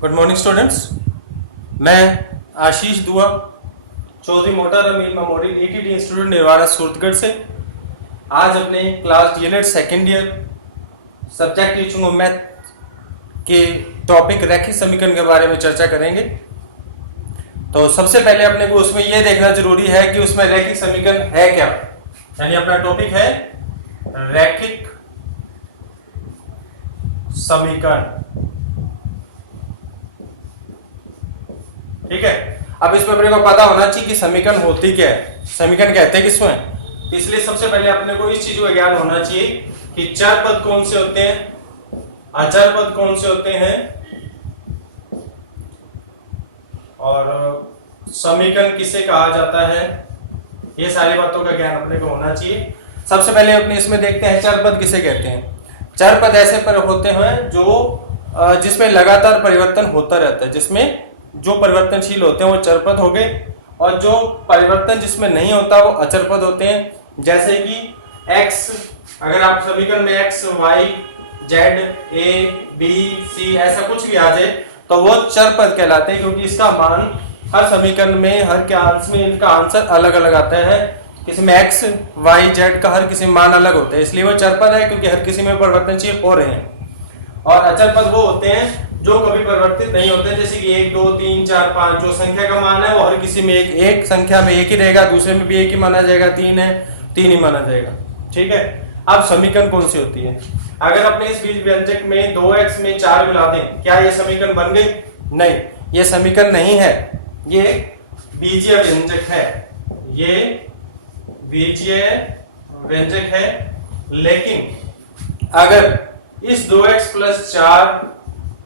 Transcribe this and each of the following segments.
Good morning students. मैं आशीष दुआ Chaudhary motor अमीर memorial ETT institute nirvana Suratgarh से आज अपने class DElEd second year subject teaching of math के टॉपिक रैखिक समीकरण के बारे में चर्चा करेंगे। तो सबसे पहले अपने को उसमें यह देखना जरूरी है कि उसमें रैखिक समीकरण है क्या, यानी अपना टॉपिक है रैखिक समीकरण। ठीक है, अब इसमें अपने को पता होना चाहिए कि समीकरण होती क्या है, समीकरण कहते हैं किसमें। इसलिए सबसे पहले अपने को इस चीज का ज्ञान होना चाहिए कि चर पद कौन से होते हैं, अचर पद कौन से होते हैं और समीकरण किसे कहा जाता है। ये सारी बातों का ज्ञान अपने को होना चाहिए। सबसे पहले अपने इसमें देखते हैं चर पद किसे कहते हैं। चर पद ऐसे पर होते हैं जो जिसमें लगातार परिवर्तन होता रहता है, जिसमें जो परिवर्तनशील होते हैं वो चर पद हो गए और जो परिवर्तन जिसमें नहीं होता वो अचर पद होते हैं। जैसे कि x, अगर आप समीकरण में x, y, z, a, b, c ऐसा कुछ भी आ जाए तो वो चर पद कहलाते हैं, क्योंकि इसका मान हर समीकरण में हर के अंश में इनका आंसर अलग अलग आता है। किसी में x, y, z का हर किसी में मान अलग होता है, इसलिए वो चर पद है क्योंकि हर किसी में परिवर्तनशील हो रहे हैं। और अचर पद वो होते हैं जो कभी परिवर्तित नहीं होते, जैसे कि 1, 2, 3, 4, 5 जो संख्या का मान है वो हर किसी में एक संख्या में एक ही रहेगा, दूसरे में भी एक ही माना जाएगा, 3 है 3 ही माना जाएगा। ठीक है, अब समीकरण कौन सी होती है। अगर अपने इस बीज व्यंजक में 2x में 4 मिला दें, क्या ये समीकरण बन गई? नहीं, ये समीकरण नहीं है, ये बीजीय व्यंजक है, ये बीजीय व्यंजक है। लेकिन अगर इस 2x प्लस 4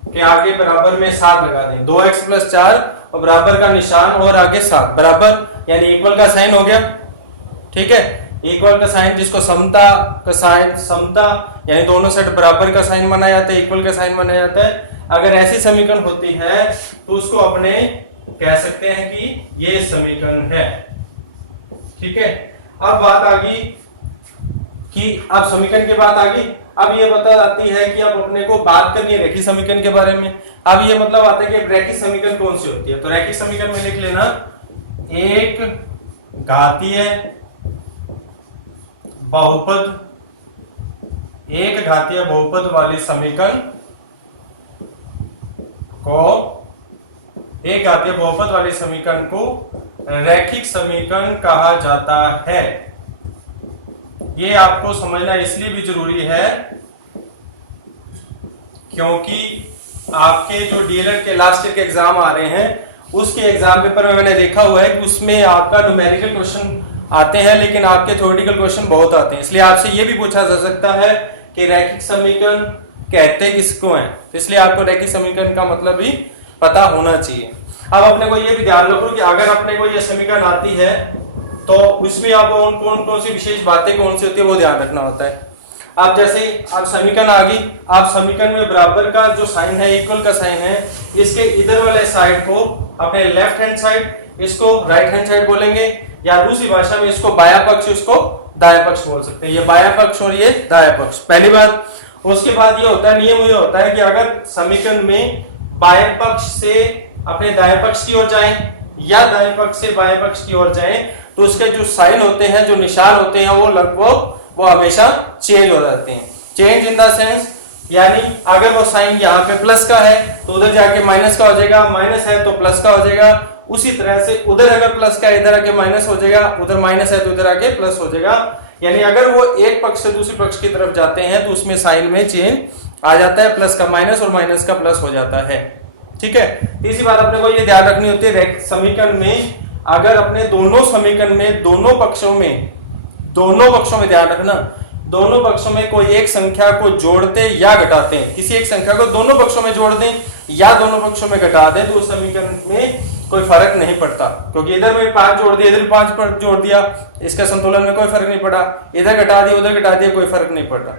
के आगे बराबर में 7 लगा दें, 2x प्लस 4 और बराबर का निशान और आगे 7 बराबर, यानी इक्वल का साइन हो गया। ठीक है, इक्वल का साइन जिसको समता का साइन, समता यानी दोनों साइड बराबर का साइन माना जाता है, इक्वल का साइन माना जाता है। अगर ऐसी समीकरण होती है तो उसको अपने कह सकते हैं कि ये समीकरण है। ठीक है, अब बात आ गई कि अब समीकरण की बात आ गई। अब ये बता जाती है कि अब अपने को बात करनी है रैखिक समीकरण के बारे में। अब ये मतलब आता है कि रैखिक समीकरण कौन सी होती है। तो रैखिक समीकरण में लिख लेना एक घातीय बहुपद, एक घातीय बहुपद वाली समीकरण को, एक घातीय बहुपद वाली समीकरण को रैखिक समीकरण कहा जाता है। ये आपको समझना इसलिए भी जरूरी है क्योंकि आपके जो डीएलएड के लास्ट ईयर के एग्जाम आ रहे हैं उसके एग्जाम पेपर में मैंने देखा हुआ है कि उसमें आपका न्यूमेरिकल क्वेश्चन आते हैं लेकिन आपके थ्योरेटिकल क्वेश्चन बहुत आते हैं। इसलिए आपसे ये भी पूछा जा सकता है कि रैखिक समीकरण कहते किसको हैं, इसलिए आपको रैखिक समीकरण का मतलब भी पता होना चाहिए। अब अपने को ये भी ध्यान रखो कि अगर अपने को ये समीकरण आती है तो उसमें आप कौन सी विशेष बातें कौन सी होती है वो ध्यान रखना होता है। अब जैसे आप समीकरण आ गई, आप समीकरण में बराबर का जो साइन है, इक्वल का साइन है, इसके इधर वाले साइड को अपने लेफ्ट हैंड साइड, इसको राइट हैंड साइड बोलेंगे, या दूसरी भाषा में इसको बाया पक्ष, इसको दाया पक्ष बोल सकते हैं। ये बाया पक्ष और ये दाया पक्ष, पहली बात। उसके बाद ये होता है, नियम ये होता है कि अगर समीकरण में बाया पक्ष से अपने दाया पक्ष की ओर जाए या दाएं पक्ष से बाएं पक्ष की ओर जाएं तो उसके जो साइन होते हैं, जो निशान होते हैं, वो लगभग वो हमेशा चेंज हो जाते हैं। चेंज इन द सेंस, यानी अगर वो साइन यहाँ पे प्लस का है तो उधर जाके माइनस का हो जाएगा, माइनस है तो प्लस का हो जाएगा। उसी तरह से उधर अगर प्लस का है इधर आके माइनस हो जाएगा, उधर माइनस है तो इधर आके प्लस हो जाएगा। यानी अगर वो एक पक्ष से दूसरे पक्ष की तरफ जाते हैं तो उसमें साइन में चेंज आ जाता है, प्लस का माइनस और माइनस का प्लस हो जाता है। ठीक है, तीसरी बात अपने को ये ध्यान रखनी होती है रैखिक समीकरण में, अगर अपने दोनों समीकरण में दोनों पक्षों में ध्यान रखना, दोनों पक्षों में कोई एक संख्या को जोड़ते या घटाते हैं, किसी एक संख्या को दोनों पक्षों में जोड़ दें या दोनों पक्षों में घटा दें तो उस समीकरण में कोई फर्क नहीं पड़ता, क्योंकि इधर में 5 जोड़ दिया, इधर 5 जोड़ दिया, इसका संतुलन में कोई फर्क नहीं पड़ा, इधर घटा दिया उधर घटा दिया, कोई फर्क नहीं पड़ता।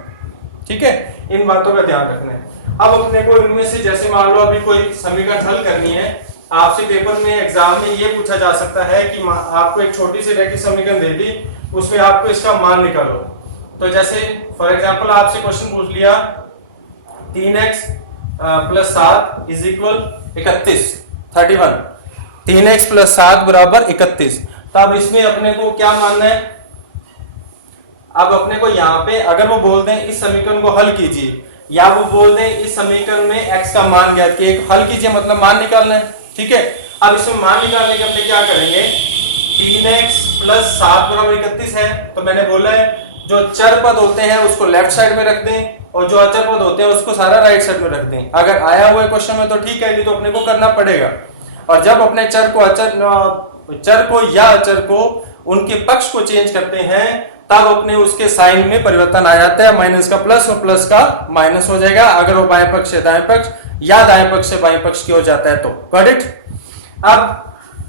ठीक है, इन बातों का ध्यान रखना है। अब अपने को इनमें से जैसे मान लो अभी कोई समीकरण हल करनी है, आपसे पेपर में एग्जाम में ये पूछा जा सकता है कि आपको एक छोटी सी रैखिक समीकरण दे दी, उसमें आपको इसका मान निकालो। तो जैसे फॉर एग्जांपल आपसे क्वेश्चन पूछ लिया 3x + 7 = 31 31 3x प्लस 7 बराबर 31। तो अब इसमें अपने को क्या मानना है, अब अपने को यहाँ पे अगर वो बोल दें इस समीकरण को हल कीजिए, या वो बोल दें इस समीकरण में x का मान ज्ञात कीजिए, हल कीजिए मतलब मान निकालना है, ठीक है। अब इसमें मान निकालने के अपने क्या करेंगे, 3x प्लस 7 बराबर 31 है, तो मैंने बोला है जो चर पद होते हैं उसको लेफ्ट साइड में रख दें और जो अचर पद होते हैं उसको सारा राइट साइड में रख दें। अगर आया हुआ क्वेश्चन में तो ठीक है, नहीं तो अपने को करना पड़ेगा। और जब अपने चर को या अचर को उनके पक्ष को चेंज करते हैं तब अपने उसके साइन में परिवर्तन आ जाता है, माइनस का प्लस और प्लस का माइनस हो जाएगा अगर वो बाएं पक्ष से दाएं पक्ष या दाएं पक्ष से बाएं पक्ष की हो जाता है तो। Got it. अब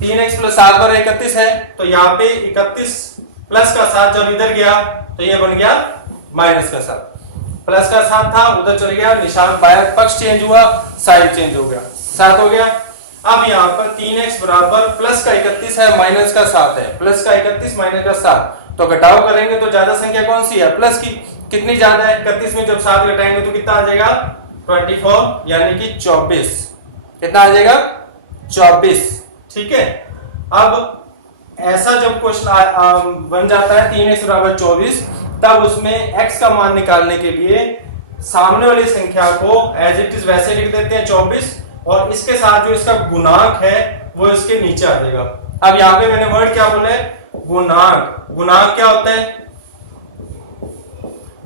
3x प्लस 7 बराबर 31 है, तो यहाँ पे 31 प्लस का 7 जब इधर गया तो ये बन गया माइनस का 7, प्लस का 7 था उधर चल गया, निशान बाएं पक्ष चेंज हुआ, साइड चेंज हो गया, 7 हो गया। अब यहाँ पर 3x बराबर प्लस का 31 है माइनस का 7 है, प्लस का 31 माइनस का 7, तो घटाव करेंगे तो ज्यादा संख्या कौन सी है, प्लस की। कितनी ज्यादा है, 31 में जब 7 घटाएंगे तो कितना आ जाएगा 24 यानी कि 24। कितना आ जाएगा 24, ठीक है। अब ऐसा जब क्वेश्चन बन जाता है 3x बराबर 24, तब उसमें x का मान निकालने के लिए सामने वाली संख्या को एज इट इज वैसे लिख देते हैं 24, और इसके साथ जो इसका गुणांक है वो इसके नीचे आ जाएगा। अब यहाँ पे मैंने वर्ड क्या बोला है, गुणांक। गुणांक क्या होता है,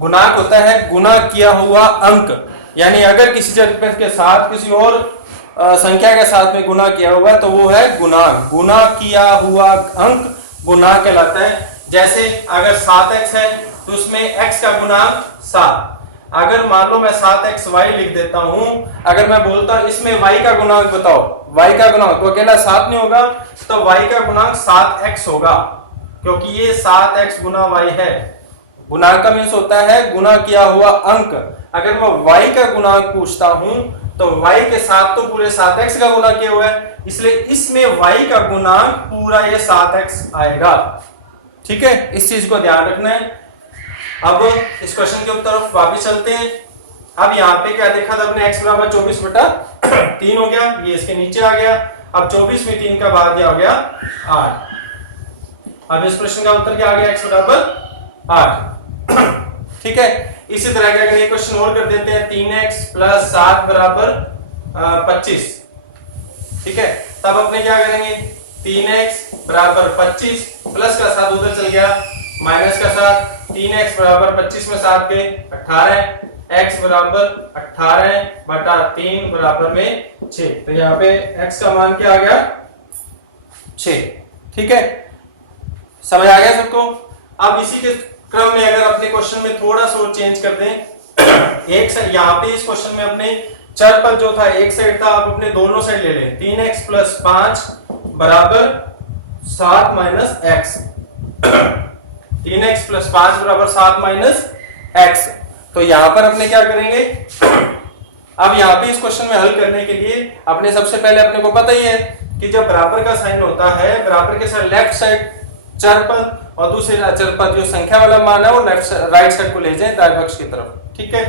गुणांक होता है गुणा किया हुआ अंक, यानी अगर किसी चर के साथ किसी और संख्या के साथ में गुना किया हुआ है तो वो है गुणांक। गुना किया हुआ अंक गुणांक कहलाता है। जैसे अगर 7x है तो उसमें x का गुणांक 7। अगर मान लो मैं 7xy लिख देता हूं, अगर मैं बोलता इसमें y का गुणांक बताओ, y का गुणांक तो अकेला 7 नहीं होगा, तो y का गुणांक 7x होगा, क्योंकि ये 7x गुना y है। गुणांक का मीन्स होता है गुना किया हुआ अंक। अगर मैं y का गुणांक पूछता हूं तो y के साथ तो पूरे 7x का गुना किया हुआ है, इसलिए इसमें y का गुणांक पूरा ये 7x आएगा, ठीक है। इस चीज को ध्यान रखना है। अब इस क्वेश्चन के तरफ वापस चलते हैं। अब यहाँ पे क्या देखा था अपने x बराबर 24 बटा 3 हो गया, ये इसके नीचे आ गया। अब 24 में 3 का भाग क्या हो गया 8। अब इस प्रश्न का उत्तर क्या आ गया, x बराबर 8, ठीक है। इसी तरह के अगर एक क्वेश्चन और कर देते हैं, 3x प्लस 7 बराबर 25, ठीक है। तब अपने क्या करेंगे, 3x बराबर 25 प्लस का 7 उधर चल गया, माइनस का 7, 3x बराबर 25 में 7 के 18, x बराबर 18 बटा 3 बराबर में 6। तो यहाँ पे x का मान क्या आ गया 6, ठीक है। समझ आ गया सबको। अब इसी के क्रम में अगर अपने क्वेश्चन में थोड़ा सा और चेंज कर दें, एक साइड यहाँ पे इस क्वेश्चन में अपने चर पद जो था एक साइड था, अब अपने दोनों साइड ले लें। 3x प्लस 5 बराबर 7 माइनस x। 3x प्लस 5 बराबर 7 माइनस x। तो यहां पर अपने क्या करेंगे, अब यहाँ पे इस क्वेश्चन में हल करने के लिए अपने सबसे पहले अपने को पता ही है कि जब बराबर का साइन होता है, बराबर के साथ लेफ्ट साइड चर पद और दूसरे अचर पद जो संख्या वाला मान है वो लेफ्ट राइट साइड को ले जाए दाएं पक्ष की तरफ, ठीक है।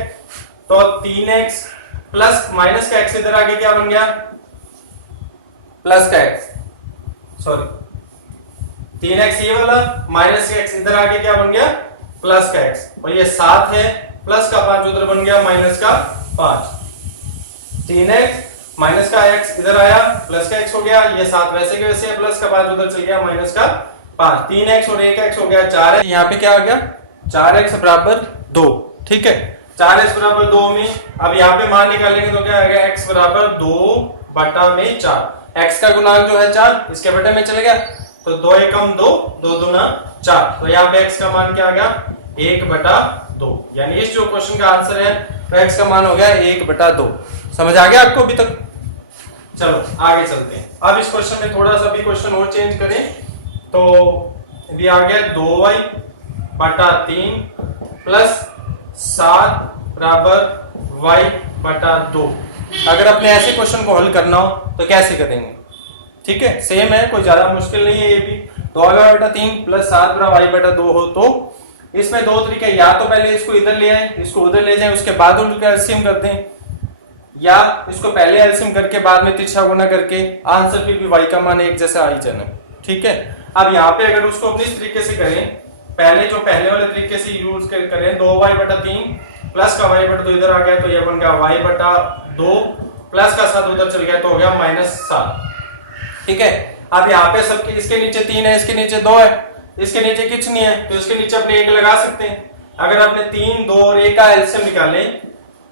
तो 3x प्लस माइनस का x इधर आगे क्या बन गया, प्लस का x, सॉरी 3x ये वाला, माइनस का x इधर आगे क्या बन गया, प्लस का x, और ये 7 है, प्लस का 5 उधर बन गया माइनस का 5। 3x माइनस का x इधर आया, प्लस का x हो गया, ये 7 वैसे के वैसे, प्लस का 5 उधर चल गया माइनस का 5। 3x और 1x हो गया 4 है, यहाँ पे क्या आ गया 4x बराबर 2, ठीक है। 4x बराबर 2 में अब यहाँ पे मान निकालेंगे तो क्या आएगा, x बराबर 2 बटा में 4। x का गुणांक जो है 4 इसके बटे में चले गया, तो 2 एकम 2, 2 दूना 4, तो यहाँ पे x का मान क्या आ गया 1 बटा 2। यानी इस जो क्वेश्चन का आंसर है तो x का मान हो गया 1 बटा 2। समझ आ गया आपको अभी तक। चलो आगे चलते हैं। अब इस क्वेश्चन में थोड़ा सा भी क्वेश्चन और चेंज करें तो भी आ गया 2y बटा 3 प्लस 7 बराबर y बटा 2। अगर अपने ऐसे क्वेश्चन को हल करना हो तो कैसे करेंगे, ठीक है, सेम है, कोई ज्यादा मुश्किल नहीं है। ये भी 2y बटा 3 प्लस 7 बराबर y बटा 2 हो तो इसमें 2 तरीके, या तो पहले इसको इधर ले आए, इसको उधर ले जाएं, उसके बाद उनका एलसीएम कर दें, या इसको पहले एलसीएम करके बाद में तिरछा गुना करके आंसर फिर भी y का मान एक जैसा आ ही जाना, ठीक है। अब यहाँ पे अगर उसको अपनी तरीके से करें, पहले वाले तरीके से यूज करें 2y/3 प्लस का y/2 इधर आ गया तो ये बन गया y/2 प्लस का 7 उधर चल गया तो हो गया -7, ठीक है। अब यहाँ पे सबके इसके नीचे 3 है, इसके नीचे 2 है, इसके नीचे कुछ नहीं है तो इसके नीचे अपने 1 लगा सकते हैं। अगर आपने 3, 2 और 1 का एलसीएम निकाले,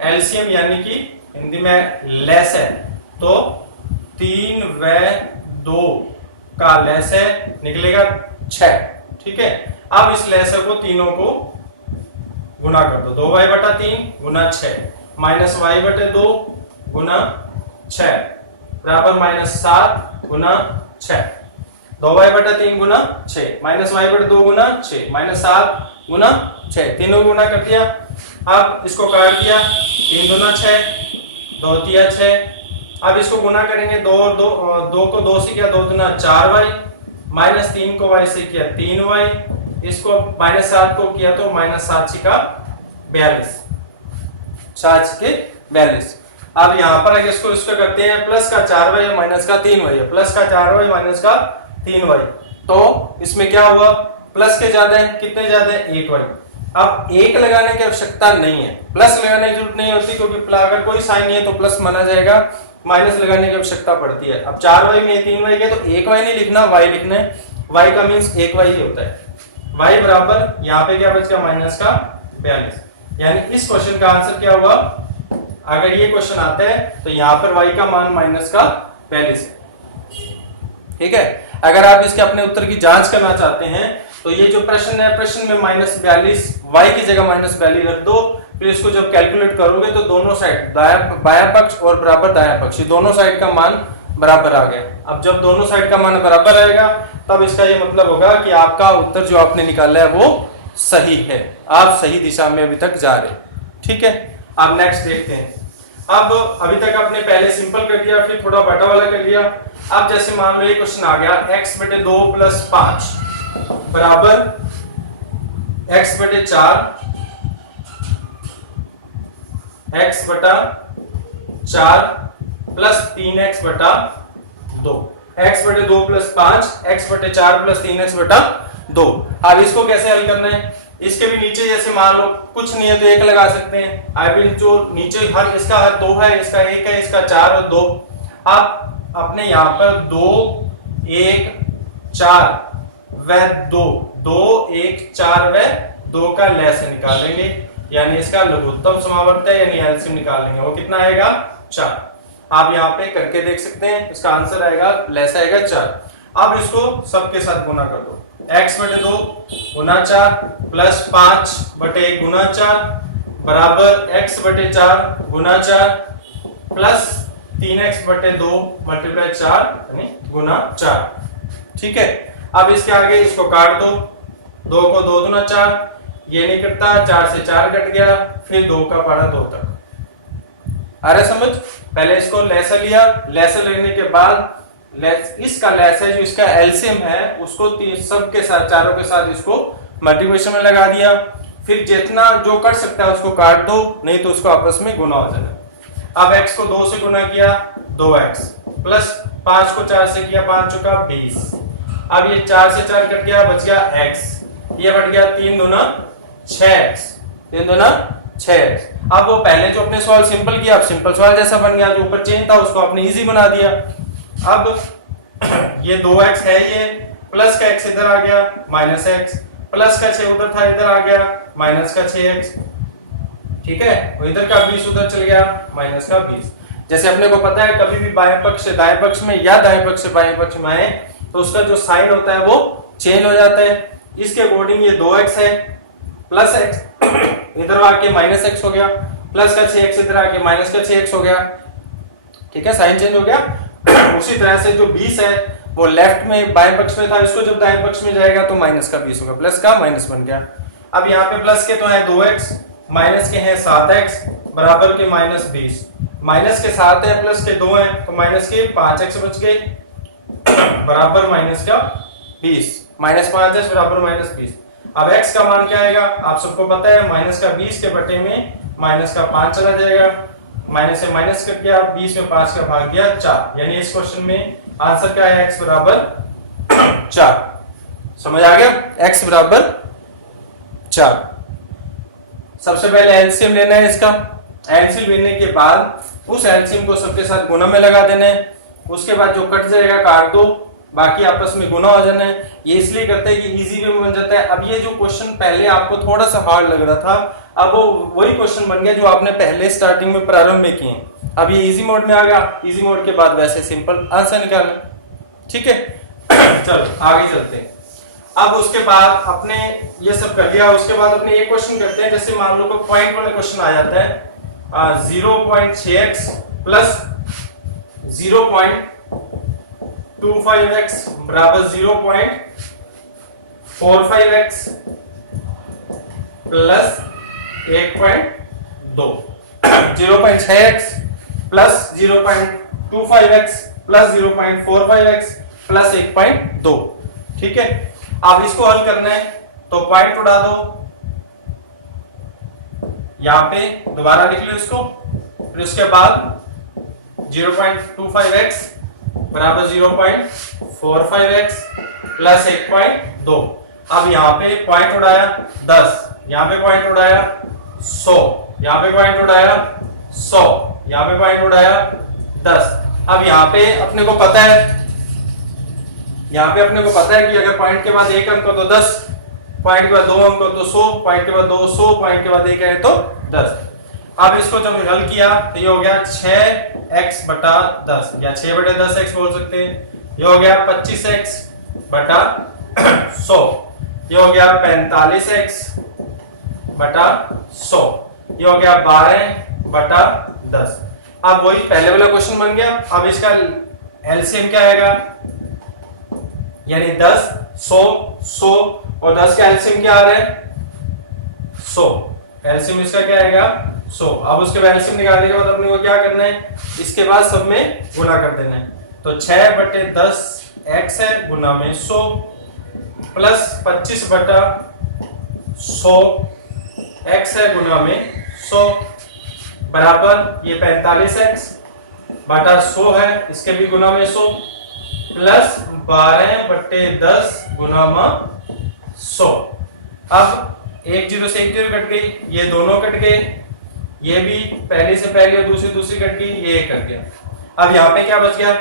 एलसीएम यानी कि हिंदी में लेस है, तो 3 व 2 का लेस है निकलेगा 6, ठीक है। अब इस लेसर को तीनों को गुना कर दो, 2y/3 गुना 6 माइनस y/2 गुना 6 बराबर -7 गुना 6, 2y/3 गुना 6 माइनस y/2 गुना 6 -7 गुना 6, तीनों गुना कर दिया। अब इसको काट दिया, 3 दूना 6, 2 तिया 6। अब इसको गुना करेंगे, 2 को 2 से किया 2 दूना 4y, -3 को y से किया 3y, इसको -7 को किया तो -7 का 42, 7 के 42। अब यहाँ पर अगर इसको करते हैं प्लस का 4y माइनस का 3y, प्लस का 4y माइनस का 3y, तो इसमें क्या हुआ, प्लस के ज्यादा है, कितने ज्यादा है 1y। अब 1 लगाने की आवश्यकता नहीं है, प्लस लगाने की जरूरत नहीं होती क्योंकि अगर कोई साइन नहीं है तो प्लस माना जाएगा, माइनस लगाने की आवश्यकता पड़ती है। अब 4y में 3y के तो 1y नहीं लिखना, y लिखना है, y का मींस 1y ही होता है। y बराबर यहाँ पे क्या बच गया -42, यानी इस क्वेश्चन का आंसर क्या हुआ, अगर ये क्वेश्चन आता है तो यहाँ पर y का मान -42 है, ठीक है। अगर आप इसके अपने उत्तर की जांच करना चाहते हैं तो ये जो प्रश्न है, प्रश्न में -42 y की जगह -42 रख दो, फिर इसको जब कैलकुलेट करोगे तो दोनों साइड बायां पक्ष और बराबर दायां पक्ष, दोनों साइड का मान बराबर आ गया। अब जब दोनों साइड का मान बराबर आएगा तब इसका ये मतलब होगा कि आपका उत्तर जो आपने निकाला है वो सही है, आप सही दिशा में अभी तक जा रहे, ठीक है। अब नेक्स्ट देखते हैं। अब अभी तक आपने पहले सिंपल कर दिया, फिर थोड़ा बटा वाला कर लिया। अब जैसे मान लो ये क्वेश्चन आ गया x/2 + 5 बराबर x/4 plus 3x/2, x/2 + 5 x/4 plus 3x/2। अब इसको कैसे हल करना है, इसके भी नीचे जैसे मान लो कुछ नहीं है तो 1 लगा सकते हैं। आई जो नीचे हर इसका हर 2 है, इसका 1 है, इसका 4 और 2। अब अपने यहाँ पर 2 1 4 व 2 2 1 4 व 2 का लैस निकालेंगे, यानी इसका लघुत्तम समावर्त है यानी एलसीएम निकालेंगे, वो कितना आएगा 4। आप यहाँ पे करके देख सकते हैं, इसका आंसर आएगा लैस आएगा 4। अब इसको सबके साथ गुना कर दो, x/2 गुना 4 प्लस 5/1 गुना 4 बराबर x/4 गुना 4 प्लस 3x/2 मल्टीप्लाई 4 यानी गुना 4, ठीक है। अब इसके आगे इसको काट दो, 2 को 2 दूना 4, ये नहीं कटता, 4 से 4 कट गया, फिर 2 का पारा 2 तक आ रहा समझ। पहले इसको लेसा लिया, लेसा लेने के बाद इसका लेस है जो इसका एलसीएम है उसको सबके साथ चारों के साथ इसको मल्टीप्लिकेशन में लगा दिया, फिर जितना जो कर सकता है उसको काट दो, नहीं तो उसको आपस में गुना हो जाना। अब x को 2 से गुना किया 2x प्लस 5 को 4 से किया 5 चौका 20। अब ये 4 से 4 कट गया, बच गया x, ये बढ़ गया 3 दूना 6x, 3 दूना 6x। अब वो पहले जो अपने सवाल सिंपल किया, अब सिंपल सवाल जैसा बन गया, जो ऊपर चेन था उसको आपने इजी बना दिया। अब ये 2x है, ये प्लस का x इधर आ गया माइनस x, प्लस का 6 उधर था इधर आ गया माइनस का 6x, ठीक है। वो इधर का 20 उधर चल गया माइनस का 20। जैसे अपने को पता है कभी भी बाएं पक्ष से दाएं पक्ष में या दाएं पक्ष से बाएं पक्ष में आए तो उसका जो साइन होता है वो चेंज हो जाता है। इसके अकॉर्डिंग ये 2x है प्लस x इधर आके माइनस x हो गया, प्लस का 6x इधर आके माइनस का 6x हो गया, ठीक है, साइन चेंज हो गया। उसी तरह से जो 20 है वो लेफ्ट में बाएं पक्ष में था, इसको जब दाएं पक्ष में जाएगा तो माइनस का 20 होगा, प्लस का माइनस बन गया। अब यहाँ पे प्लस के तो है 2x, माइनस के हैं 7x बराबर के माइनस 20, माइनस के 7 है प्लस के 2 है तो माइनस के 5x बच गए बराबर माइनस का 20, माइनस 5x बराबर माइनस 20। अब x का मान क्या आएगा, आप सबको पता है माइनस का 20 के बटे में माइनस का 5 चला जाएगा, माइनस से माइनस कट गया, 20 में 5 का भाग दिया 4, यानी इस क्वेश्चन में आंसर क्या है, x बराबर 4। समझ आ गया, x बराबर 4। सबसे पहले एलसीएम लेना है इसका, एलसीएम लेने के बाद उस एलसीएम को सबके साथ गुना में लगा देना है, उसके बाद जो कट जाएगा काट दो, बाकी आपस में गुना हो जाना है। ये इसलिए करते हैं कि इजी वे में बन जाता है। अब ये जो क्वेश्चन पहले आपको थोड़ा सा हार्ड लग रहा था, अब वो वही क्वेश्चन बन गया जो आपने पहले स्टार्टिंग में प्रारंभ में किए। अब ये इजी मोड में आ गया, इजी मोड के बाद वैसे सिंपल आंसर निकालना, ठीक है। चलो आगे चलते हैं। अब उसके बाद अपने ये सब कर लिया, उसके बाद अपने एक क्वेश्चन करते हैं। जैसे मान लो कोई पॉइंट वाला क्वेश्चन आ जाता है, 0.6x प्लस 0.25x बराबर 0.45x plus 1.2, 0.6x plus 0.25x plus 0.45x plus 1.2, ठीक है। अब इसको हल करना है तो पॉइंट उड़ा दो, यहां पे दोबारा लिख लो इसको, फिर उसके बाद 0.25x बराबर 0.45x प्लस 1.2। अब यहां पे पॉइंट उड़ाया 10, यहां पे पॉइंट उड़ाया 100, यहां पे पॉइंट उड़ाया 100, यहां पे पॉइंट उड़ाया 10। अब यहां पे अपने को पता है, यहां पे अपने को पता है कि अगर पॉइंट के बाद एक अंक हो तो 10, पॉइंट के बाद दो अंक हो तो 100, पॉइंट के बाद 200, पॉइंट के बाद एक है तो 10। अब इसको जब हल किया तो ये हो गया 6x बटा 10 या 6 बटे 10x बोल सकते हैं। ये हो गया 25x बटा 100, ये हो गया 45x बटा 100, ये हो गया 12 बटा 10। अब वही पहले वाला क्वेश्चन बन गया। अब इसका एलसीएम क्या आएगा, यानी 10, 100, 100 और 10 का एलसीएम क्या आ रहा है 100, एलसीएम इसका क्या आएगा 100। अब उसके बाद एलसीएम निकालने के बाद अपने को क्या करना है, इसके बाद सब में गुना कर देना है। तो 6 बटे 10 x है गुना में 100 प्लस 25 बटा 100 x है गुना में 100 बराबर ये 45x बटा 100 है, इसके भी गुना में 100 प्लस 12 बटे 10 गुना में 100। अब एक जीरो से एक जीरो कट गई, ये दोनों कट गए, ये भी पहले से पहले और दूसरी दूसरी कट गई, ये कट गया। अब यहाँ पे क्या बच गया,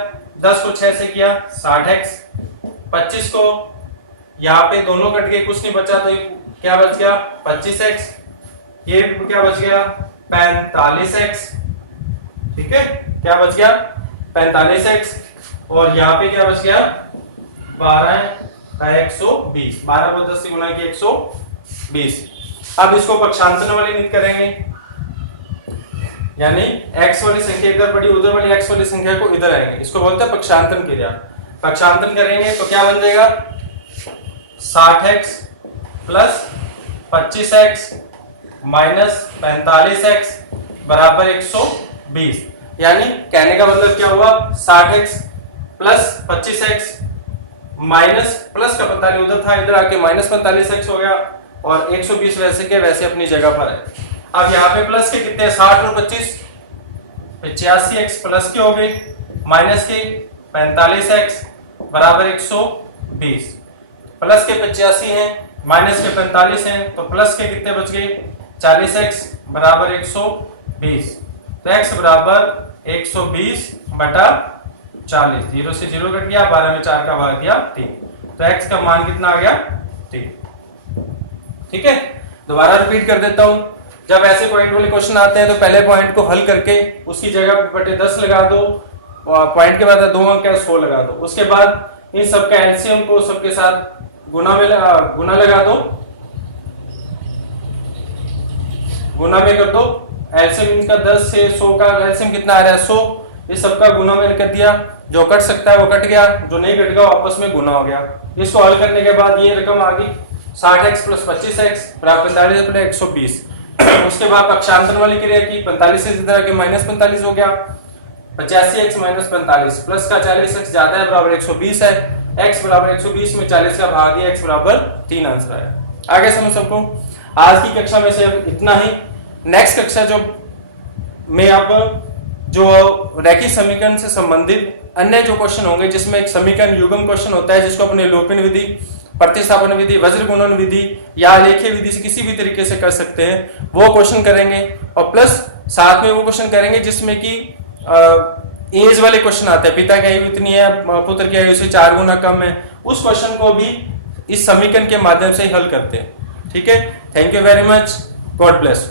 10 को 6 से किया 60x, 25 को यहाँ पे दोनों कट गए, कुछ नहीं बचा तो क्या बच गया 25x, ये क्या बच गया 45x, ठीक है, क्या बच गया 45x, और यहाँ पे क्या बच गया 12 का 120, 12 को 10 से गुना किया 120। अब इसको पक्षांतर वाली रीत करेंगे, यानी x वाली संख्या इधर पड़ी, उधर वाली x वाली संख्या को इधर आएंगे, इसको बोलते हैं पक्षांतर क्रिया। पक्षांतर करेंगे तो क्या बन जाएगा 60x plus 25x minus 45x बराबर 120। यानी कहने का मतलब क्या हुआ 60x plus 25x minus plus का 45 उधर था, इधर आके माइनस 45x हो गया, और 120 वैसे के वैसे अपनी जगह पर है। अब यहाँ पे प्लस के कितने 60 और 25 85x प्लस के हो गए, माइनस के 45x बराबर 120, प्लस के 85 हैं माइनस के 45 हैं, तो प्लस के कितने बच गए 40x बराबर 120। तो x बराबर 120 बटा 40, 0 से 0 कट गया, 12 में 4 का भाग दिया 3, तो x का मान कितना आ गया 3। ठीक है, दोबारा रिपीट कर देता हूं। जब ऐसे पॉइंट वाले क्वेश्चन आते हैं तो पहले पॉइंट को हल करके उसकी जगह पे बटे 10 लगा दो, और पॉइंट के बाद 2 अंक का 100 लगा दो, उसके बाद इन सबका एलसीएम को सबके साथ गुना लगा दो, गुना में कर दो। एलसीएम इनका 10 से 100 का एलसीएम कितना आ रहा है 100, इस सबका गुना में कर दिया, जो कट सकता है वो कट गया, जो नहीं कट गया आपस में गुना हो गया। इसको हल करने के बाद ये रकम आ गई 60x प्लस 25x बराबर 45 बटे 120। उसके बाद पक्षांतर वाली क्रिया की, 45 से इधर आके माइनस 45 हो गया, 85x माइनस 45 प्लस का 40x ज्यादा है बराबर 120 है, x बराबर 120 में 40 का भाग दिया, x बराबर 3 आंसर आया। आगे समझ सबको। आज की कक्षा में से अब इतना ही। नेक्स्ट कक्षा जो में अब जो रैखिक समीकरण से संबंधित अन्य जो क्वेश्चन होंगे, जिसमें एक समीकरण युग्म क्वेश्चन होता है जिसको अपने लोपिन विधि, प्रतिस्थापन विधि, वज्र गुणन विधि या आलेखीय विधि से किसी भी तरीके से कर सकते हैं, वो क्वेश्चन करेंगे। और प्लस साथ में वो क्वेश्चन करेंगे जिसमें कि एज वाले क्वेश्चन आते हैं, पिता की आयु इतनी है, पुत्र की आयु से 4 गुना कम है, उस क्वेश्चन को भी इस समीकरण के माध्यम से ही हल करते हैं। ठीक है, thank you very much, God bless.